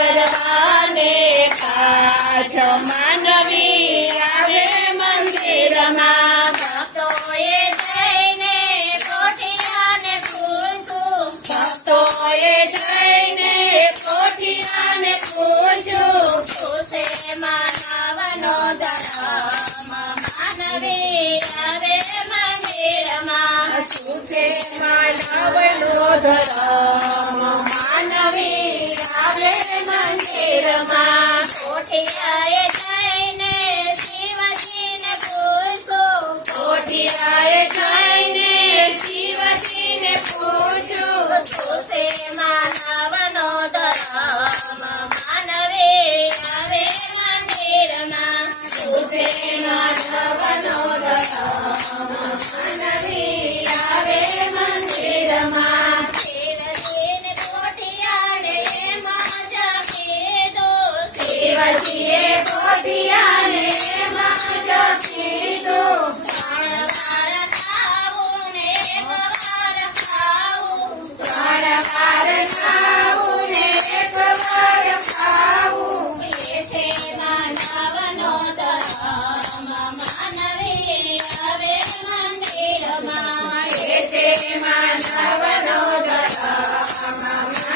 કરવાને પાછ માનવી આવે મંદિરમાં ભક્તોએ જઈને કોઠિયાને પૂછ્યું ભક્તોએ જઈને કોઠિયાને પૂછ્યું પૂછે માનવનો ધર્મ માનવી આવે મંદિરમાં શું છે માનવનો ધર્મ માનવી આવે મંદિરમાં કોઠિયાએ જઈને શિવજીને પૂછ્યું કોઠિયાએ જઈને શિવજીને પૂછ્યું પૂછે માનવનો ધર્મ માનવી આવે મંદિરમાં શું છે માનવનો ધર્મ માનવી આવે મંદિરમાં શિવજીને કોઠિયાને એમાં જ કીધું શિવજીએ કોઠિયાને એમાં જ કીધું ત્રણ વાર ખાવું ને એક વાર ખાવું ત્રણ વાર ખાવું ને એક વાર ખાવું એ છે માનવનો ધર્મ માનવી આવે મંદિરમાં એ છે માનવનો ધર્મ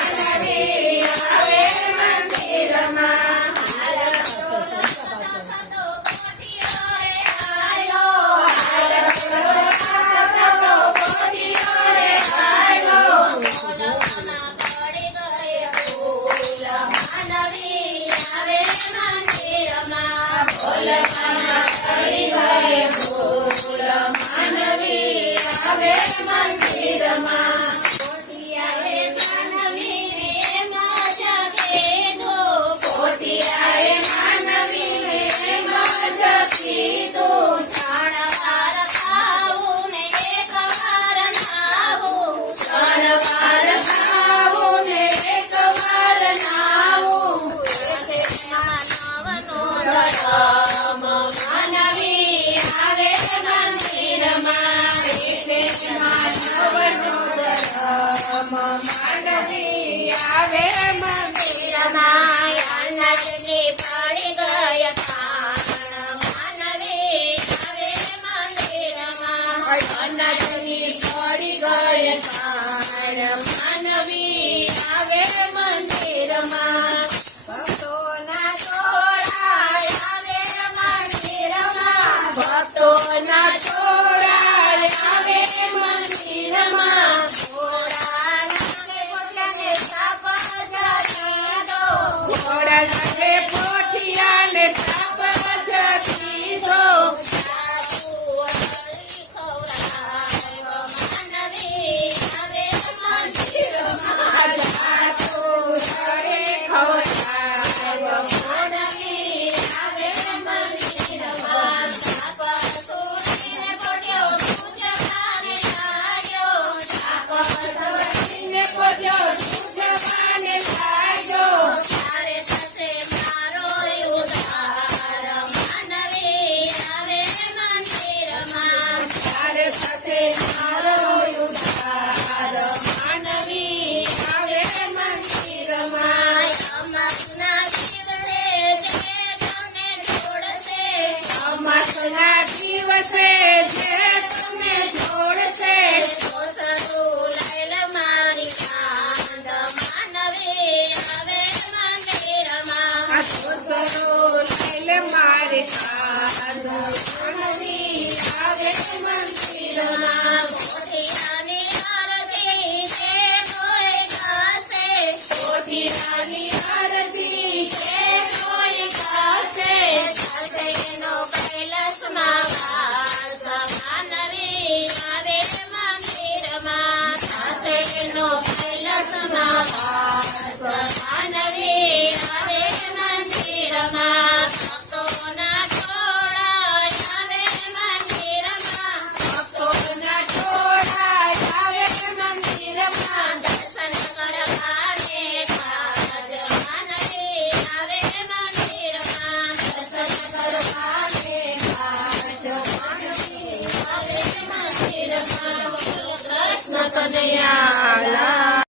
માનવી આવે મંદિરમાં કોઠિયાએ માનવીને એમાં જ કીધું ત્રણ વાર ખાવું ને એક વાર નાવું ધર્મ માનવી આવે મંદિરમાં એ છે માનવનો ધર્મ માનવી આવે મંદિરમાં અન્નજી પડી ગયા કાન માનવી આવે મંદિરમાં અન્નજી પડી ગયે કાન માનવી આવે મંદિરમાં ભક્તોના ટોળા આવે મંદિરમાં ભક્તોના ટોળા આવે મંદિરમાં ટોળા નામે પોતાને સાપ જતો ઘોડા સાથે પોઠિયાને સાપ જ કીધો જાતો ઘરે ખવડાવ્યો માનવી આવે મંદિરમાં સાપ તોડીને પોઠ્યો પૂજવાને લાગ્યો તારે સાથે મારો ઉધાર માનવી આવે મંદિરમાં તારે સાથે મારો ઉધાર માનવી આવે મંદિરમાં અમાસના દિવસે જે તમને જોડશે અમાસના દિવસે જે તમને જોડશે પોતાનું લૈલ મારી કાંદ માનવી આવે મંદિરમાં આ સોતરો લઈને મારે કાંદ માનવી આવે મંદિરમાં કોઠિયાની આરતી જે કોઈ ગાશે કોઠિયાની આરતી જે કોઈ ગાશે ગાશે એનો